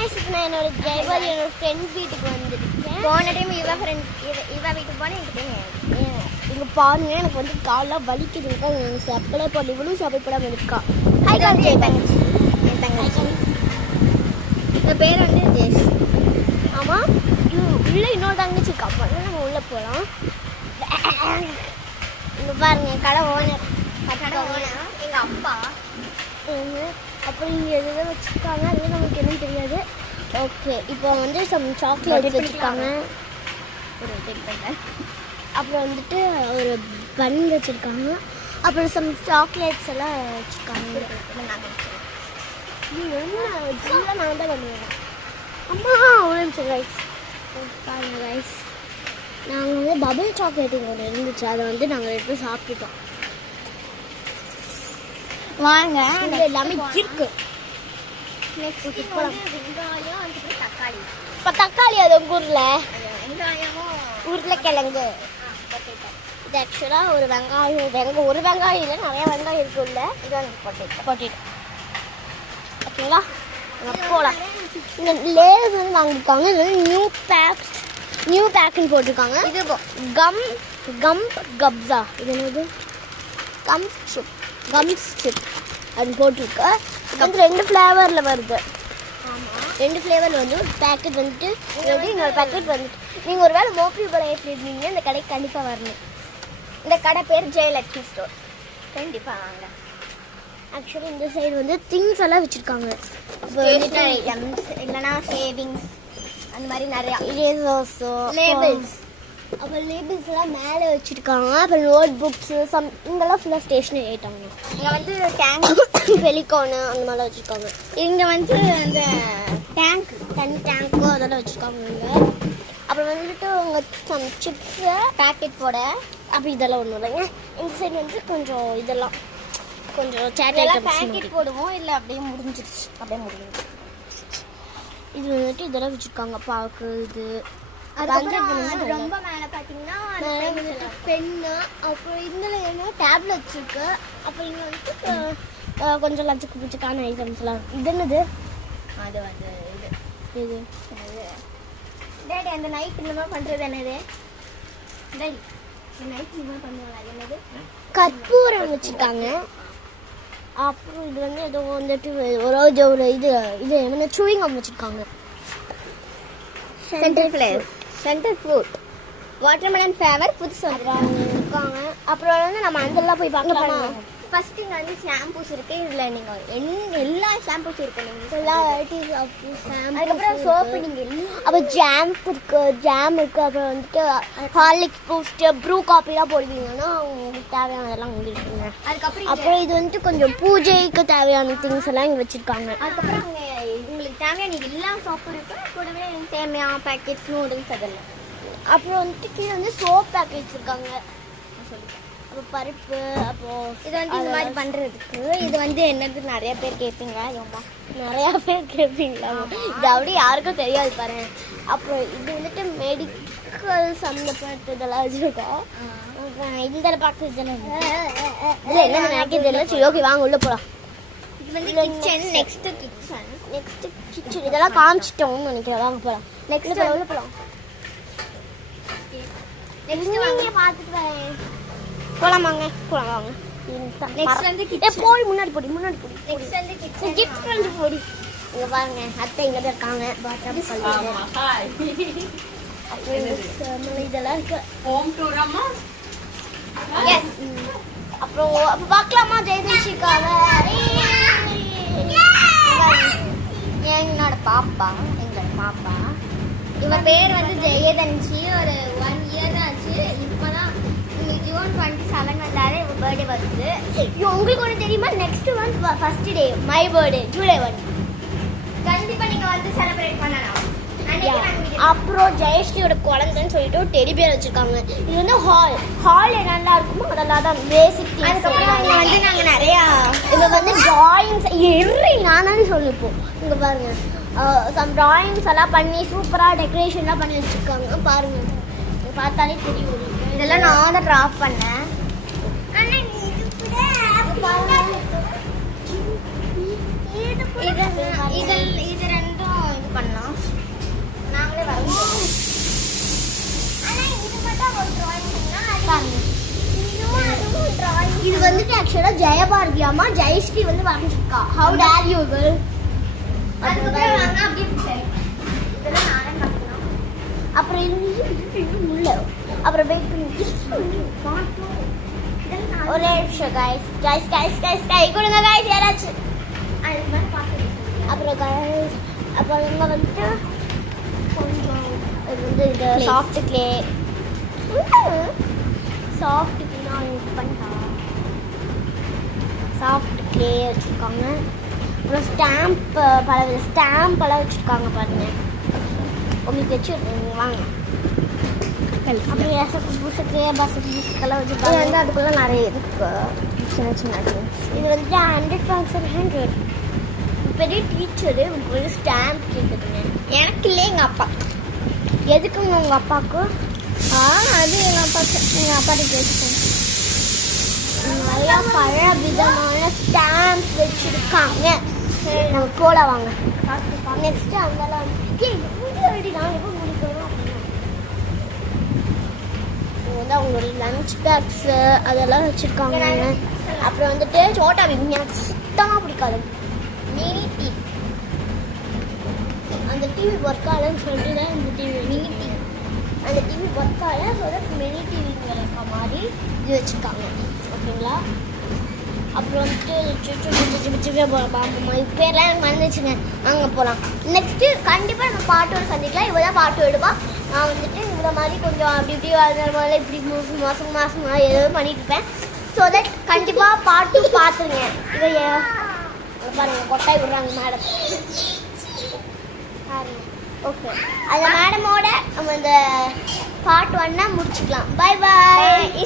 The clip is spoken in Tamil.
guys, நான் என்னோட ஃப்ரெண்ட் வீட்டுக்கு வந்திருக்கேன். போன டைம் இவ வீட்டுக்கு போனேன். இங்க பாருங்க, எனக்கு வந்து காலெல்லாம் வலிக்குதுங்க. செப்பலே போட்டு இவ்வளவு சாப்பிட போடாம இருக்கா. ஹாய் காமிச்சு என் தங்கச்சி இந்த பேர் வந்து ஜெயஸ்ரீ. ஆமா, உள்ள இன்னொரு தங்கச்சி இருக்கா. நம்ம உள்ள போலாம். இங்க பாருங்க, கடை ஓனர் எங்க அப்பா. அப்புறம் இங்கே எதாவது வச்சுருக்காங்க, அது நமக்கு என்னன்னு தெரியாது. ஓகே, இப்போ வந்து சம் சாக்லேட் வச்சுருக்காங்க. அப்புறம் வந்துட்டு ஒரு பன் வச்சுருக்காங்க. அப்புறம் சம் சாக்லேட்ஸ் எல்லாம் வச்சுருக்காங்க. நான் தான் பண்ணுவேன். அம்மா ஒரு நிமிஷம் ரைஸ் பாருங்க ரைஸ். நாங்கள் வந்து பபிள் சாக்லேட் இங்கே ஒன்று இருந்துச்சு, அதை வந்து நாங்கள் எடுத்து சாப்பிட்டுட்டோம். வாங்க, எல்லாமே இருக்கு. தக்காளி. இப்போ தக்காளி அது உங்கள் ஊரில் வெங்காயமும் உருளைக்கிழங்கு. இது ஆக்சுவலாக ஒரு வெங்காயம். ஒரு வெங்காயம் இல்லை, நிறையா வெங்காயம் இருக்குல்ல. இது வந்து போட்டுட்டோம். ஓகேங்களா, போகலாம். இந்த லேஸ் வந்து வாங்கியிருக்காங்க. இது வந்து நியூ பேக்குன்னு போட்டிருக்காங்க. இது கப்ஸா, இது என்னது கம்ஸ் சிப் அது போட்டிருக்கு. இது வந்து 2 ஃப்ளேவரில் வருது. ரெண்டு ஃப்ளேவரில் வந்து ஒரு பேக்கெட் வந்துட்டு இன்னொரு பேக்கெட் வந்துட்டு. நீங்கள் ஒரு வேளை மோபிபாளையம் ஏற்றிருந்தீங்க, இந்த கடைக்கு கண்டிப்பாக வரணும். இந்த கடை பேர் ஜெயலட்சுமி ஸ்டோர். கண்டிப்பாக வாங்க. ஆக்சுவலி இந்த சைடு வந்து திங்ஸ் எல்லாம் வச்சுருக்காங்க. ஐட்டம்ஸ் இல்லைனா சேவிங்ஸ் அந்த மாதிரி நிறையா இரேசர்ஸோ லேபிள்ஸ். அப்புறம் லேபிள்ஸ் எல்லாம் மேலே வச்சுருக்காங்க. அப்புறம் நோட் புக்ஸு இங்கெல்லாம் ஃபுல்லாக ஸ்டேஷ்னரி ஐட்டங்க. இங்கே வந்து டேங்க் பெலிகானு அந்த மாதிரிலாம் வச்சுருக்காங்க. இங்கே வந்து அந்த தண்ணி டேங்க்கு அதெல்லாம் வச்சுருக்காங்க இங்கே. அப்புறம் வந்துட்டு உங்கள் சம் சிப்ஸு பேக்கெட் போட. அப்படி இதெல்லாம் ஒன்றும் இல்லைங்க. இந்த சைடு வந்து கொஞ்சம் இதெல்லாம் கொஞ்சம் சேட் ஐட்டம்ஸ் பேக்கெட் போடுவோம். இல்லை அப்படியே முடிஞ்சிருச்சு. இது வந்துட்டு இதெல்லாம் வச்சுருக்காங்க. பாக்கு இது அது ரொம்ப மேலே பார்த்தீங்கன்னா பென்னு. அப்புறம் இதில் என்ன டேப்லெட்ஸ் இருக்கு. அப்புறம் இங்கே வந்துட்டு கொஞ்சம் லஞ்சுக்கு பிடிச்சக்கான ஐட்டம்ஸ்லாம் இருக்கு. இது என்னது? அது வந்து இது டேடி அந்த நைட் இந்த மாதிரி பண்ணுறது என்னது? டேடி நைட் இந்த மாதிரி பண்ணுவாங்க, அது என்னது? கற்பூரம் வச்சுருக்காங்க. அப்புறம் இது வந்து ஏதோ வந்துட்டு ஒரு இது என்ன சூயிங் கம் வச்சுருக்காங்க. சென்டர் ஃப்ரூட் வாட்டர்மெலன் ஃப்ளேவர் புதுசு இருக்காங்க. அப்புறம் வந்து நம்ம அந்தெல்லாம் போய் பார்க்கலாம். ஃபர்ஸ்ட் இங்கே வந்து ஷாம்பூஸ் இருக்குது. இதில் நீங்கள் எல்லா ஷாம்பூஸ் இருக்குது. நீங்கள் எல்லா வெரைட்டிஸ் ஆஃப் ஷாம்பு. அதுக்கப்புறம் சோப்பு நீங்கள் அப்புறம் ஜாம் இருக்குது. அப்புறம் வந்துட்டு ஹார்லிக்ஸ் பூஸ்ட் ப்ரூ காப்பிலாம் போடுவீங்கன்னா உங்களுக்கு தேவையானதெல்லாம் இங்கே இருக்குங்க. அப்புறம் இது வந்துட்டு கொஞ்சம் பூஜைக்கு தேவையான திங்ஸ் எல்லாம் இங்கே வச்சுருக்காங்க. அதுக்கப்புறம் அங்கே உங்களுக்கு தேவையான எல்லா சோப்பு இருக்குது. கூடவே தேவையான பேக்கெட்ஸ் நூடுல்ஸ் அதெல்லாம். அப்புறம் வந்துட்டு கீழே வந்து சோப் பேக்கெட்ஸ் இருக்காங்க. அப்புறம் பருப்பு. அப்புறம் இது வந்து இந்த மாதிரி பண்ணுறதுக்கு இது வந்து என்னது நிறைய பேர் கேட்பீங்க. ஐயோம்மா நிறையா பேர் கேட்பீங்களா? இது அப்படி யாருக்கும் தெரியாது பாருங்க. அப்புறம் இது வந்துட்டு மெடிக்கல் சம்மந்தப்பட்ட இதெல்லாம் வச்சுருக்கோம். இந்த பார்த்து இதெல்லாம் இல்லை என்ன நினைக்கிறது தெரியல. சரி ஓகே வாங்க உள்ளே போகலாம். இது வந்து கிச்சன். நெக்ஸ்ட்டு கிச்சன் இதெல்லாம் காமிச்சிட்டோம்னு நினைக்கிறேன். வாங்க போகலாம். நெக்ஸ்ட் உள்ளே போகலாம். நெக்ஸ்ட் வாங்க பார்த்துட்டு வரேன். போகலாமாங்க? போகலாம் வாங்க. நெக்ஸ்ட் வந்து கிச்சன். போய் முன்னாடி போடி. நெக்ஸ்ட் வந்து கிச்சன். கிஃப்ட் வந்து போடி. இங்கே பாருங்க, அத்தை இங்கே தான் இருக்காங்க. இதெல்லாம் இருக்கு. ஹோம் டூர் அம்மா. அப்புறம் பார்க்கலாமா ஜெயதேஷிக்காக? என்னோட பாப்பா இவ பேர் வந்து ஜெயதன்ஷி. ஒரு 1 இயர் தான் ஆச்சு. இப்போதான் ஜூன் 27 வந்தாலே இவ பர்த்டே வருது. உங்களுக்கு ஒன்று தெரியுமா? Next month first day my birthday July 1. கண்டிப்பா நீங்க வந்து செலிப்ரேட் பண்ணலாம். அப்புறம் ஜெயஸ்ரீயோட குழந்தைன்னு சொல்லிட்டு ஒரு டெடி பேர் வச்சிருக்காங்க. இது வந்து ஹால் என்னெல்லாம் இருக்குமோ அதெல்லாம் தான் பேசிக் திங்ஸ். அதுக்கப்புறம் இங்க வந்து நாங்க நிறையா இங்க வந்து டிராயிங்ஸ் நானே சொல்லிப்போம். இங்க பாருங்க சம் டிராயிங்ஸ் எல்லாம் பண்ணி சூப்பராக டெக்கரேஷன்லாம் பண்ணி வச்சுருக்காங்க. பாருங்க பார்த்தாலே தெரியும். இதெல்லாம் நான் தான் ட்ரா பண்ணேன். இது ரெண்டும் ஜெயபாரதி அம்மா ஜெயஸ்ரீ வந்து வரைஞ்சிருக்கா. How dare you girl. அதுக்கப்புறம் வாங்க அப்படியே இதெல்லாம் நானே பார்க்கணும். அப்புறம் உள்ள அப்புறம் வெயிட் பண்ணி ஒரே நிமிஷம் கைஸ் கைஸ் கைஸ் கைஸ் கை கொடுங்க கைஸ் யாராச்சும். அதுக்கு மேலே பார்க்கணும். அப்புறம் கைஸ் அப்புறம் இங்கே வந்துட்டு கொஞ்சம் இது வந்து இது சாஃப்ட் கிளே சாஃப்ட் கிளே நான் இது பண்ணிட்டா சாஃப்ட் கிளே வச்சுருக்காங்க. அப்புறம் ஸ்டாம்ப் எல்லாம் வச்சுருக்காங்க பாருங்க. உங்களுக்கு வச்சு வாங்க. அப்புறம் எசக்கு பூசக்கு பசக்கு பூசக்கெல்லாம் வச்சுருக்காங்க. வந்து அதுக்குள்ளே நிறைய இருக்கு சின்ன சின்ன. இது வந்துட்டு 100% பெரிய டீச்சரு உங்களுக்கு வந்து ஸ்டாம்ப் கேட்குதுங்க. எனக்கு இல்லை எங்கள் அப்பா. எதுக்குங்க உங்கள் அப்பாவுக்கு? அது எங்கள் அப்பாட்ட கேட்டுக்கோங்க. நிறையா பல விதமான ஸ்டாம்ப் வச்சுருக்காங்க. நம்ம கோலா வாங்க. நெக்ஸ்ட்டு அங்கெல்லாம் வந்து நான் எப்போ முடிக்கணும் அப்படின்னா இது வந்து அவங்களோட லஞ்ச் பேக்ஸு அதெல்லாம் வச்சுருக்காங்க. அப்புறம் வந்துட்டு சோட்டா பீம் எனக்கு சுத்தமாக பிடிக்காது. மினி டிவி அந்த டிவி ஒர்க் ஆகலன்னு சொல்லிட்டு தான் இந்த டிவி மினி டிவி அந்த டிவி ஒர்க் ஆகல. ஸோ தட் மினி டிவிங்க இருக்க மாதிரி இது வச்சுருக்காங்க. ஓகேங்களா? அப்புறம் வந்துட்டு இது பேர்லாம் எனக்கு மறந்துச்சுங்க. அங்கே போகலாம். நெக்ஸ்ட்டு கண்டிப்பாக நம்ம பாட்டோட சந்திக்கலாம். இவ்வளோ தான் பாட்டு எடுப்பா. நான் வந்துட்டு இவ்வளோ மாதிரி கொஞ்சம் அப்படி இப்படி வாழ்ந்த மாதிரி இப்படி மாதம் ஏதோ பண்ணிட்டு இருப்பேன். ஸோ தட் கண்டிப்பாக பாட்டு பார்த்துருங்க. இதை பாருங்க கொட்டாய் விடுறாங்க மேடம். ஓகே அந்த மேடமோட நம்ம இந்த பார்ட் 1 முடிச்சுக்கலாம். Bye bye.